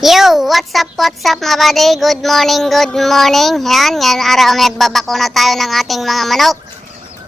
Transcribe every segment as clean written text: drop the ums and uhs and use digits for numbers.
Yo, what's up mga buddy? Good morning, good morning. Yan, ngayon araw may babakuna tayo ng ating mga manok.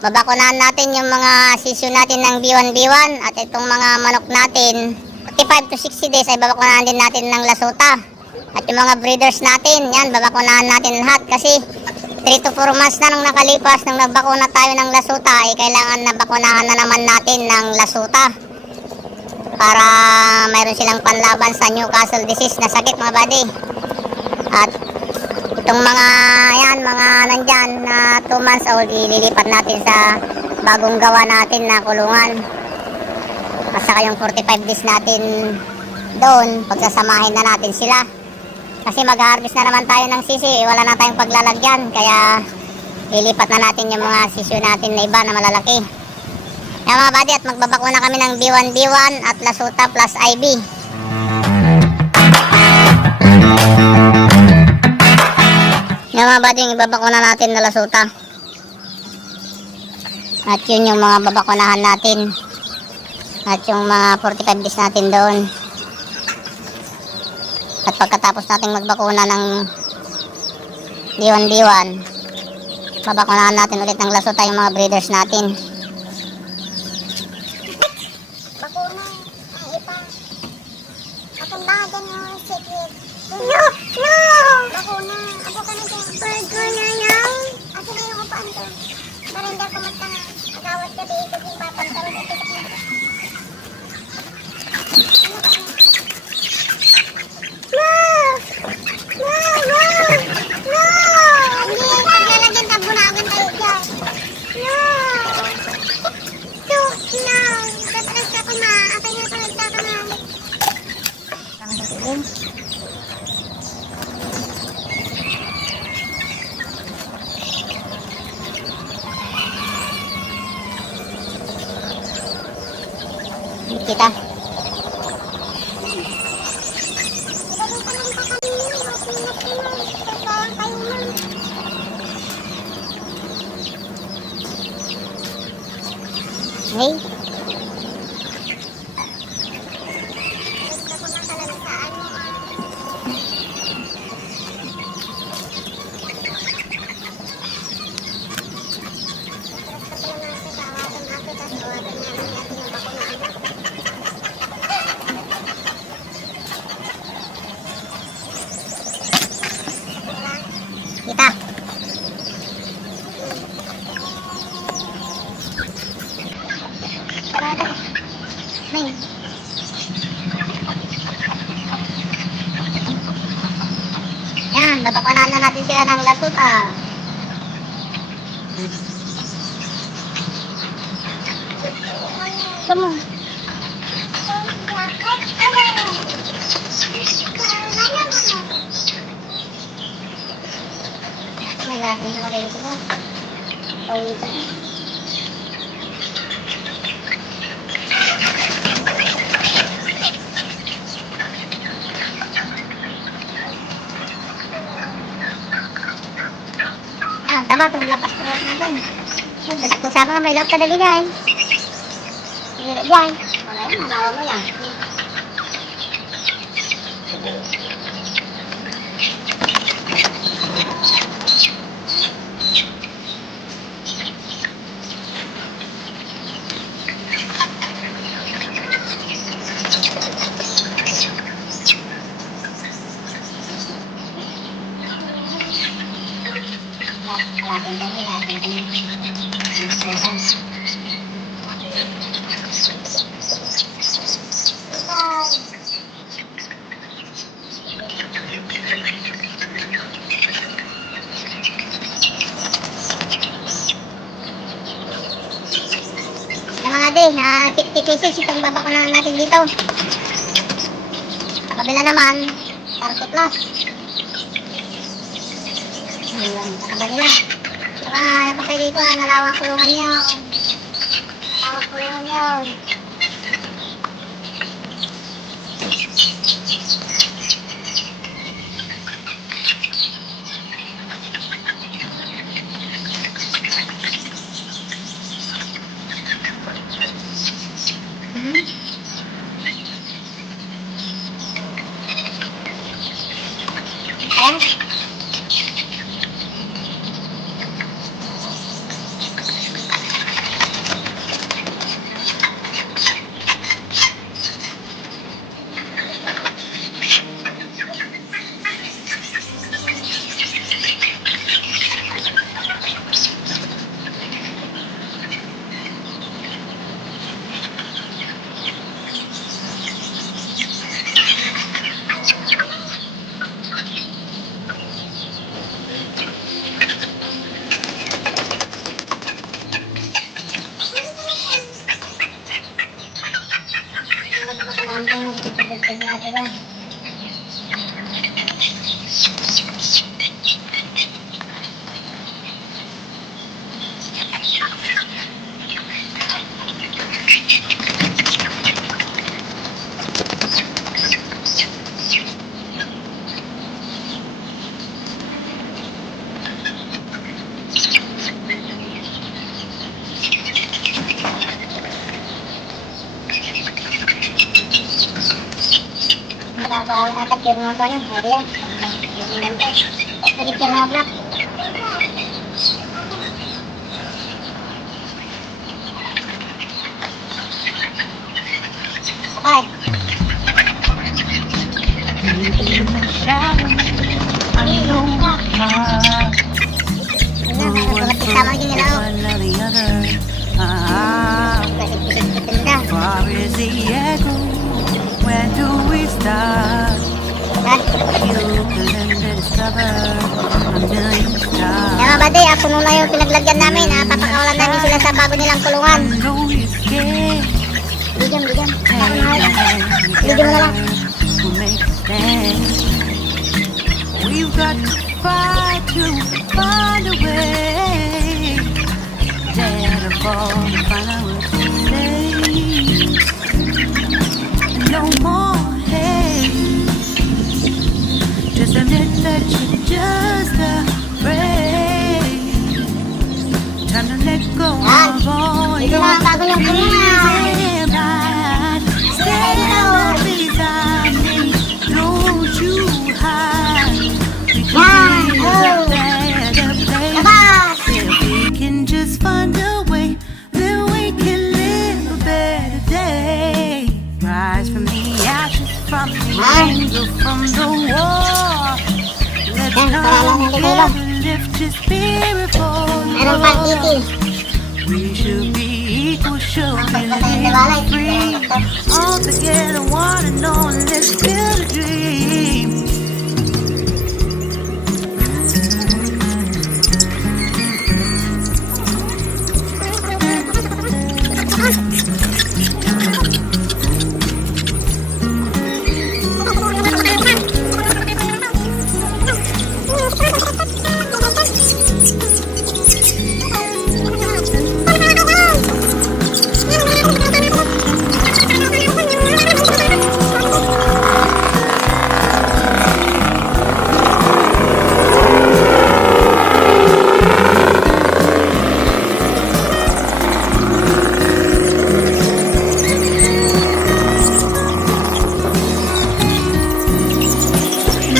Babakunahan natin yung mga sisyo natin ng B1B1 at itong mga manok natin. 45 to 60 days ay babakunahan din natin ng lasuta. At yung mga breeders natin, yan, babakunahan natin lahat kasi 3 to 4 months na nung nakalipas nung nagbakuna tayo ng lasuta ay kailangan na bakunahan na naman natin ng lasuta para mayroon silang panlaban sa Newcastle disease na sakit mga buddy. At itong mga yan, mga nandyan na 2 months old, ililipat natin sa bagong gawa natin na kulungan. At saka yung 45 days natin doon, pagsasamahin na natin sila. Kasi mag-harvest na naman tayo ng sisi, wala na tayong paglalagyan. Kaya lilipat na natin yung mga sisyo natin na iba na malalaki. Yan mga buddy, at magbabakuna kami ng B1B1 at lasuta plus IB. Yan mga buddy, yung ibabakuna natin na lasuta. At yun yung mga babakunahan natin. At yung mga 45 days natin doon. At pagkatapos natin magbakuna ng B1B1, babakunahan natin ulit ng lasuta yung mga breeders natin. Bakuna ang iba. Katumbagan mo, secret. No! No! Bakuna. Ako ka na dyan. Bakuna yan. Ako na yung upaan to. Marinda ko magtanga. Agawat gabi ito yung batang karoon ito sa kanya. No! No! No! No! Hindi. Paglalagyan ka bunagan tayo dyan. No! No! Katras ako ma. Apa nga pa nagtatangan. Kita. Hey. Kita. Ning. Yan, babakunahan na natin sila ng lasuta. Sama. May lagi na kayo ito. Tama, tumilapas ko natin. Kung sama may loob ka dali dyan. Dyan. Wala yan, malawa mo yan. Mga din, 50 pieces itong babakunahan natin dito. Sa kabila naman, 30 plus. Ayan, sa kabila. Saka, kapag dito, nalawang kulungan niyo. Nalawang kulungan niyo. Ayan. Nakakawal ka tapir mo ko yung hari yan. Tapir mo vlog. Ay. Sama din nila ako. Far is the echo. Where do we start? You can discover a million stars. Kaya mga bade, puno na yung pinaglagyan namin. Papakawalan namin sila sa bago nilang kulungan. I know you're scared. Bigyan. Ako na Hey, lang. Bigyan mo na lang. we'll make a stand. We've got to fight to find a way. Dare to fall and find out what to say. No more hate. Just admit that you're just afraid. Time to let go of all Ito your na ang bago niyong kulungan. fears and pride. Stand up beside me. Don't you hide. We can be a better place. Labas! If we can just find a way, then we can live a better day. Rise from the ashes, from the anger, from the war. Let's Yan, para lang come hindi nila. together, lift your spirit for the Meron pang Lord. itil. We should be equal, should be Pagpatayin na balay. free. All together, one and all, let's build a dream.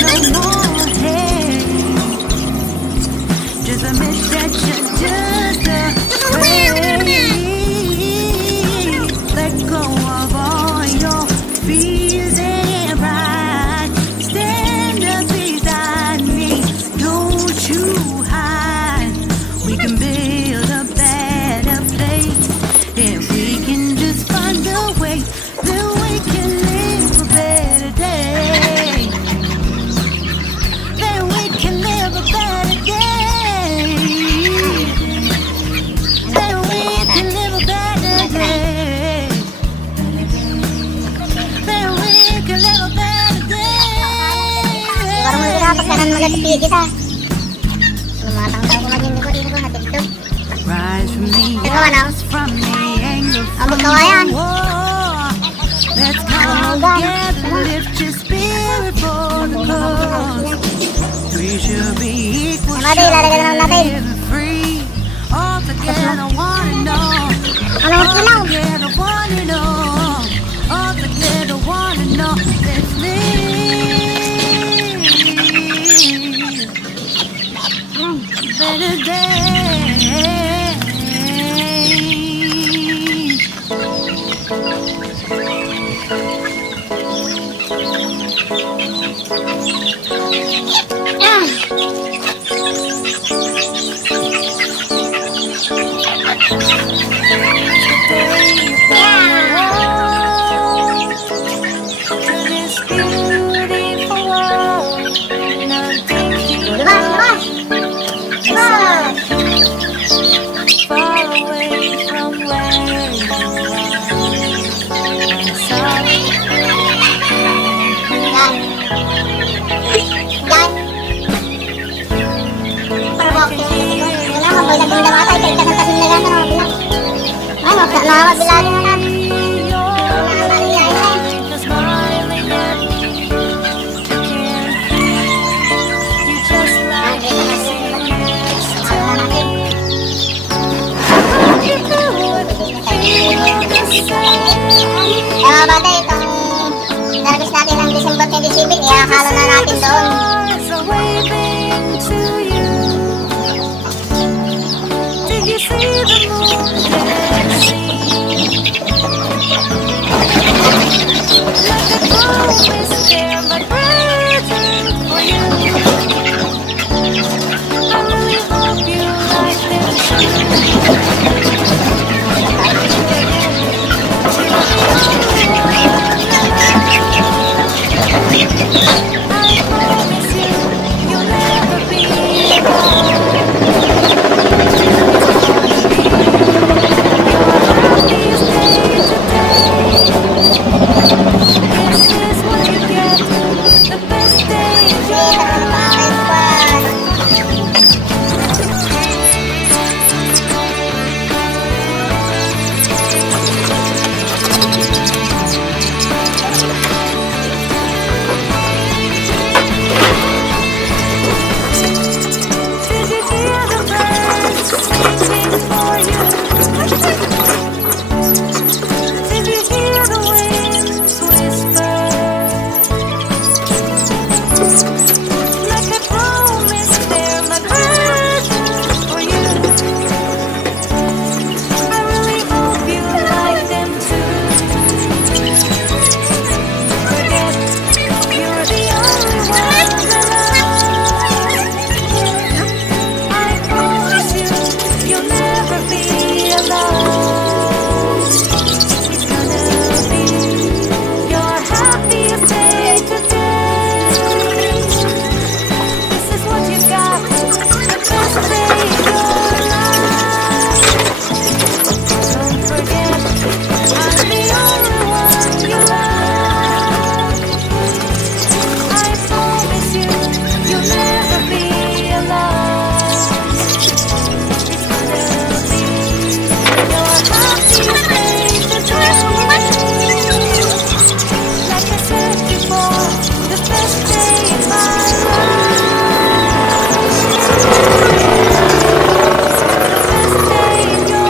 No more hate. Just admit that you're just afraid. Let go of all your fears and pride. Stand up beside me. Don't you hide. We can build a better place. If we can just find a way, then we can live a better day. Then we can live a better day. Then we can live a better day. Then we can live a better Siguro mo day. sila pagkanan mo na tipigit ha. Lumatang-tang ko maging ko dito ko natiptog. Rise from the Ano ano? ashes, from the anger, Ang from magkawayan. the war. Let's come together, lift your spirit for the cause. We should be equal, Madi, lalagyan lang natin. live free. All together, one and all. Ano ang kilaw? All together, one and all. All together, one and all. Let's live. Kaya bata, itong service natin ng December 27, ihahalo na natin doon. Stars are waving to you. Did you see the moon dancing? Like a promise, they're my present for you. I really hope you like them I promise you, you'll never be alone. Happiest day today. This is what you get, the best day of your life. Did you hear the birds singing for you? Did you hear the winds whisper? Like I promised, they're my present for you. I really hope you like them too. Forget you're the only one alive. I promise you, you'll never be alone. It's gonna be your happiest day today. This is what you got, the best day of your life. Don't forget, I'm the only one you love. I promise you, you'll never be alone. It's gonna be your happiest day today. Like I said before, the best day of my life. The best day of your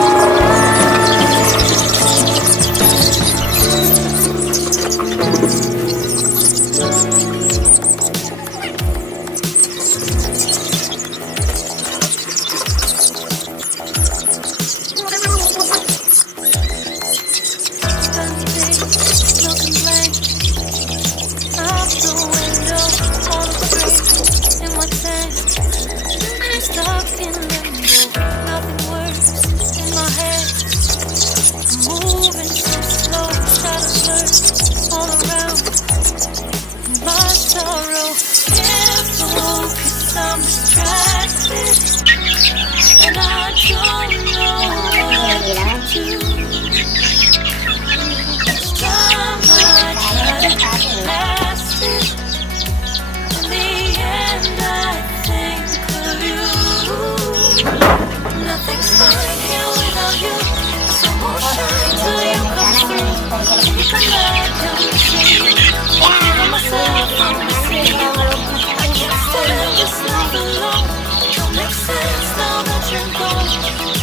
looking blank out the window, all the grace in my tank. I'm stuck in limbo, nothing works in my head. I'm moving so slow, shadows lurk all around. My sorrow can't focus, I'm distracted, and I don't know what to do. Time I try to pass it. In the end, I think of you. Nothing's fine here without you. Some more shine till you come through. You come back and see you. Feeling myself, I'm missing you. I can't stand this life alone. Don't make sense now that you're gone.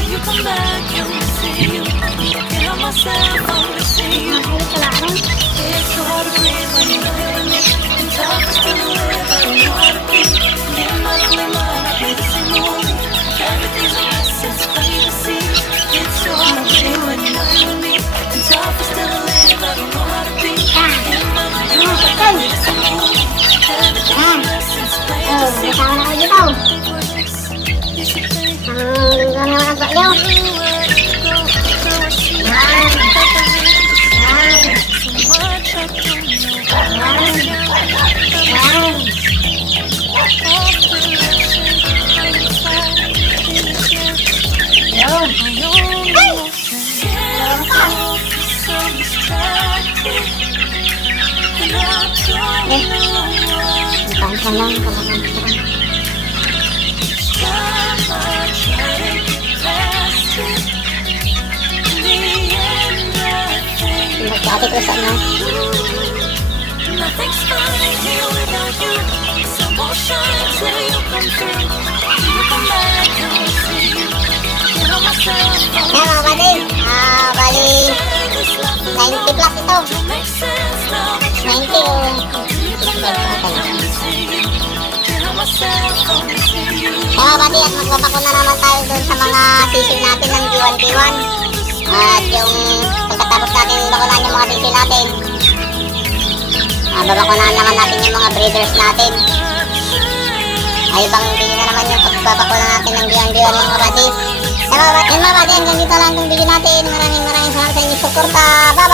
You come back and see you. Feel myself, I'm missing you. It's so hard to breathe when you're not with me. And tough is still alive, I don't know how to be. In my lonely mind, I play the same movie. Everything's a mess, it's plain to see. It's so hard to breathe when you're not with me. And tough is still alive, I don't know how to be. In my lonely mind, I play the same movie. Everything's a mess, it's plain to see. Kasama na kayo dito. You should think Ang gano'n ang bagyo. you were to go. Now I see so much I don't know. Pansa lang, kamakan. Nagkati ko sana. Nothing's fine here without you. Sun won't shine till you come through. You come back and we'll see you. You know myself, Kaya mga kapatid, bali, this love 90 plus ito. 90 o... Kaya mga buddy, at magbabakuna naman tayo dun sa mga sisyo natin ng B1B1. At yung pagkatapos natin bakunahan yung mga sisyo natin, babakunahan naman natin yung mga breeders natin. Ay bang video na naman yung pagbabakuna natin ng B1B1 mga buddy. Kaya mga buddy, hanggang dito lang itong video natin. Maraming salamat sa inyong suporta. Bye!